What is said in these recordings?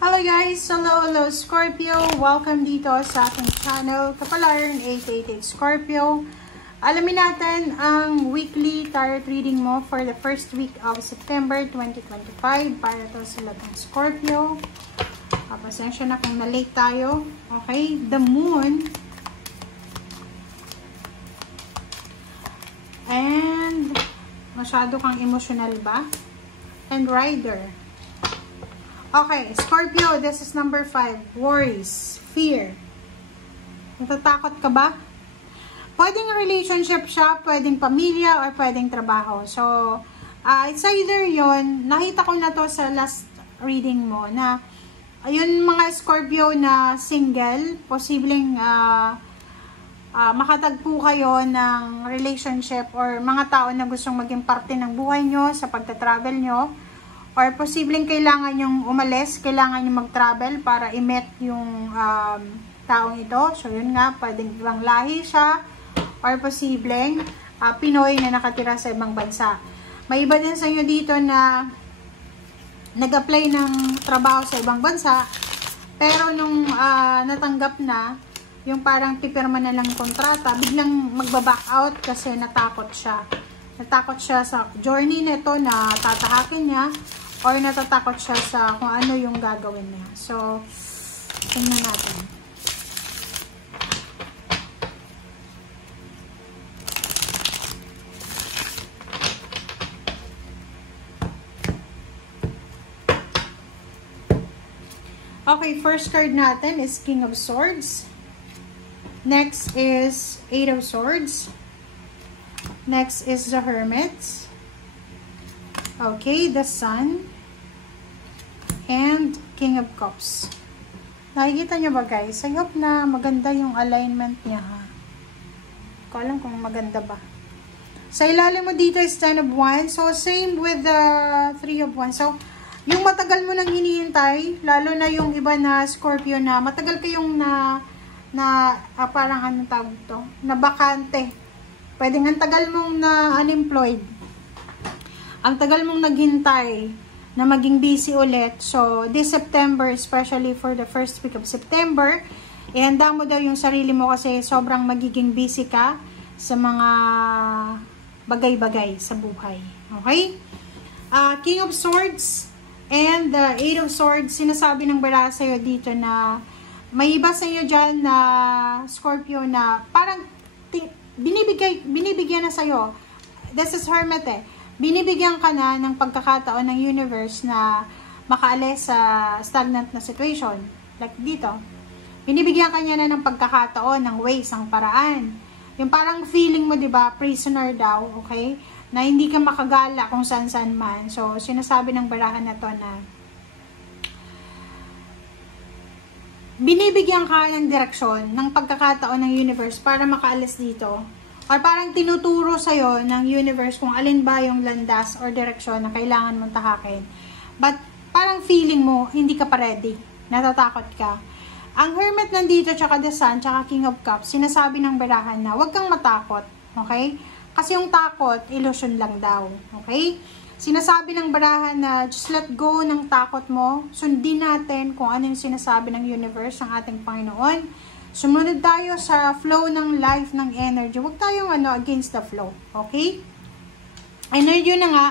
Hello guys! Hello Scorpio! Welcome dito sa aking channel, Kapalaran 888 Scorpio. Alamin natin ang weekly tarot reading mo for the first week of September 2025 para to sa lahat ng Scorpio. Pasensya na kung na-late tayo. Okay? The Moon. And masyado kang emotional ba? And Rider. Okay, Scorpio, this is number 5. Worries, fear. Natatakot ka ba? Pwedeng relationship siya, pwedeng pamilya, or pwedeng trabaho. So, it's either yun. Nakita ko na to sa last reading mo na yun mga Scorpio na single, posibleng makatagpo kayo ng relationship or mga tao na gustong maging parte ng buhay nyo sa pagta-travel nyo. Or posibleng kailangan yung umalis, kailangan yung mag-travel para i-meet yung taong ito. So, yun nga, pwedeng ibang lahi siya. Or posibleng Pinoy na nakatira sa ibang bansa. May iba din sa inyo dito na nag-apply ng trabaho sa ibang bansa. Pero nung natanggap na, yung parang pipirma na lang kontrata, biglang magbaback out kasi natakot siya. Natakot siya sa journey nito na tatahakin niya or natatakot siya sa kung ano yung gagawin niya. So, tingnan natin. Okay, first card natin is King of Swords. Next is Eight of Swords. Next is the Hermit. Okay, the Sun. And King of Cups. Nakikita nyo ba guys? I hope na maganda yung alignment niya ha. Hindi ko alam kung maganda ba. Sa ilalim mo dito is Ten of Wands. So, same with the Three of Wands. So, yung matagal mo nang hinihintay, lalo na yung iba na Scorpio na matagal kayong parang anong tawag to? Na bakante. Pwedeng ang tagal mong na unemployed. Ang tagal mong naghintay na maging busy ulit. So, this September, especially for the first week of September, ihanda mo daw yung sarili mo kasi sobrang magiging busy ka sa mga bagay-bagay sa buhay. Okay? King of Swords and the Eight of Swords, sinasabi ng bala sa'yo dito na may iba sa iyo dyan na Scorpio na parang binibigyan na sa'yo. This is Hermit eh. Binibigyan ka na ng pagkakataon ng universe na makaalis sa stagnant na situation. Like dito. Binibigyan ka niya na ng pagkakataon, ng ways, ng paraan. Yung parang feeling mo, diba, prisoner daw, okay? Na hindi ka makagala kung saan-saan man. So, sinasabi ng barahan na to na binibigyan ka ng direksyon, ng pagkakataon ng universe para makaalis dito. Or parang tinuturo sa'yo ng universe kung alin ba yung landas or direksyon na kailangan mong tahakin. But parang feeling mo, hindi ka pa ready. Natatakot ka. Ang Hermit nandito, tsaka the Sun, tsaka King of Cups, sinasabi ng barahan na huwag kang matakot. Okay? Kasi yung takot, illusion lang daw. Okay? Sinasabi ng barahan na just let go ng takot mo. Sundin natin kung ano yung sinasabi ng universe, ng ating Panginoon. Sumunod tayo sa flow ng life, ng energy. Huwag tayong against the flow. Okay? Energy na nga,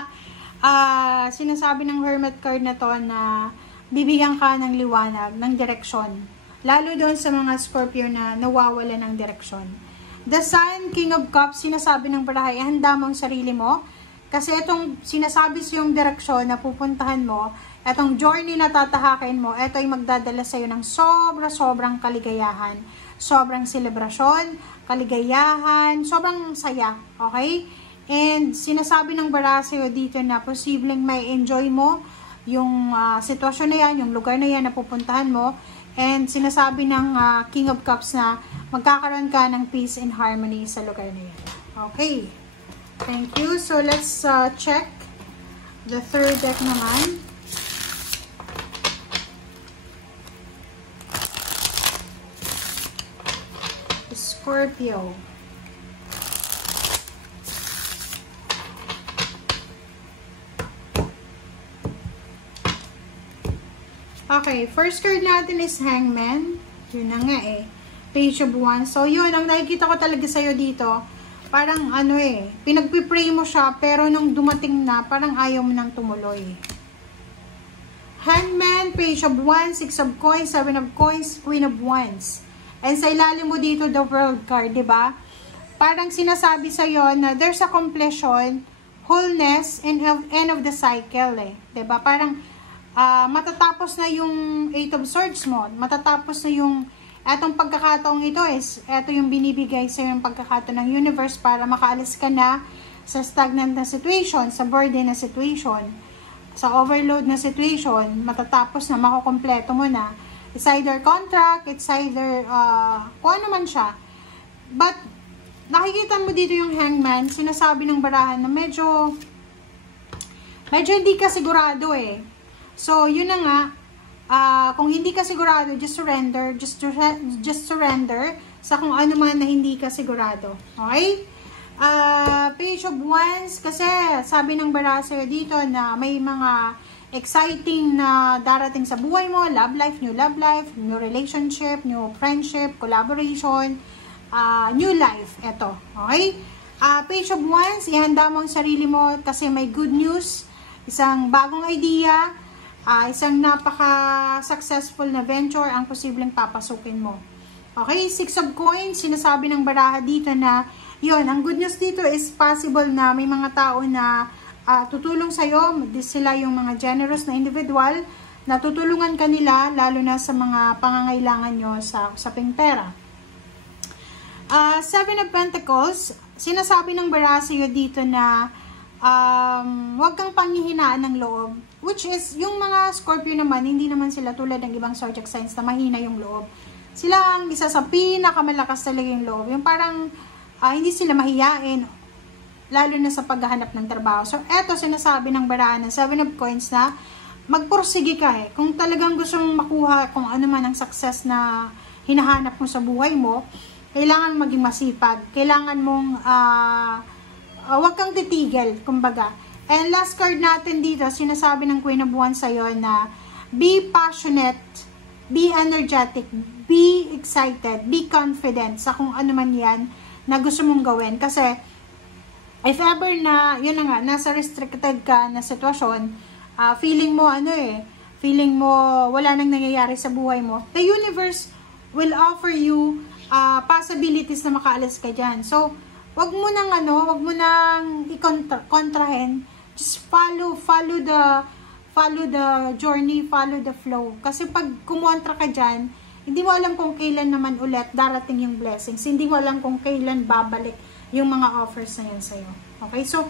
sinasabi ng Hermit card na to na bibigyan ka ng liwanag, ng direksyon. Lalo doon sa mga Scorpio na nawawala ng direksyon. The Sun, King of Cups, sinasabi ng barahay, handa mo ang sarili mo. Kasi itong sinasabi sa yung direksyon na pupuntahan mo, itong journey na tatahakin mo, ito ay magdadala sa iyo ng sobrang kaligayahan, sobrang selebrasyon, kaligayahan, sobrang saya, okay? And sinasabi ng bara sa iyo dito na posibleng may enjoy mo yung sitwasyon na yan, yung lugar na yan na pupuntahan mo. And sinasabi ng King of Cups na magkakaroon ka ng peace and harmony sa lugar na yan. Okay. Thank you. So, let's check the third deck naman. Scorpio. Okay, first card natin is Hangman. Yun na nga eh. Page of Wands. So, yun, ang nakikita ko talaga sa'yo dito, parang ano eh, pinagpipray mo siya, pero nung dumating na, parang ayaw mo nang tumuloy. Hangman, Page of Wands, Six of Coins, Seven of Coins, Queen of Wands. And sa ilalim mo dito, the World card, di ba? Parang sinasabi sa'yo na there's a completion, wholeness, and end of the cycle eh. Di ba? Parang matatapos na yung Eight of Swords mo, matatapos na yung etong pagkakataong ito is, eto yung binibigay sa yung pagkakataon ng universe para makaalis ka na sa stagnant na situation, sa burden na situation, sa overload na situation, matatapos na, makukompleto mo na. It's either contract, it's either, kung ano man siya. But, nakikita mo dito yung Hangman, sinasabi ng barahan na medyo hindi ka sigurado eh. So, yun na nga, kung hindi ka sigurado, just surrender sa kung ano man na hindi ka sigurado. Okay? Page of Wands, kasi sabi ng baraha sa'yo dito na may mga exciting na darating sa buhay mo, love life, new relationship, new friendship, collaboration, new life. Ito. Okay? Page of Wands, ihanda mo ang sarili mo kasi may good news, isang bagong idea, isang napaka-successful na venture ang posibleng papasukin mo. Okay, Six of Coins, sinasabi ng baraha dito na, yun, ang good news dito is possible na may mga tao na tutulong sa'yo, sila yung mga generous na individual, na tutulungan ka nila, lalo na sa mga pangangailangan nyo sa usaping pera. Seven of Pentacles, sinasabi ng baraha sa'yo dito na, huwag kang panghihinaan ng loob, which is, yung mga Scorpio naman, hindi naman sila tulad ng ibang zodiac signs na mahina yung loob. Sila ang isa sa pinakamalakas talaga yung loob. Yung parang, hindi sila mahiyain, lalo na sa paghahanap ng trabaho. So, eto sinasabi ng barahan ng Seven of Coins na, magpursige ka eh. Kung talagang gusto mong makuha kung ano man ang success na hinahanap mo sa buhay mo, kailangan maging masipag. Kailangan mong, huwag kang titigil, kumbaga. And last card natin dito, sinasabi ng Queen of Wands sa'yo na be passionate, be energetic, be excited, be confident sa kung ano man yan na gusto mong gawin. Kasi, if ever na, yun na nga, nasa restricted ka na sitwasyon, feeling mo, feeling mo wala nang nangyayari sa buhay mo, the universe will offer you possibilities na makaalis ka dyan. So, wag mo nang i-kontrahin. Just follow the journey, follow the flow. Kasi pag kumontra ka dyan, hindi mo alam kung kailan naman ulit darating yung blessings. Hindi mo alam kung kailan babalik yung mga offers na yan sa'yo. Okay? So,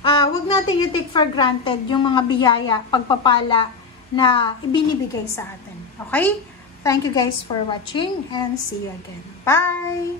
wag natin i-take for granted yung mga biyaya, pagpapala na ibinibigay sa atin. Okay? Thank you guys for watching and see you again. Bye!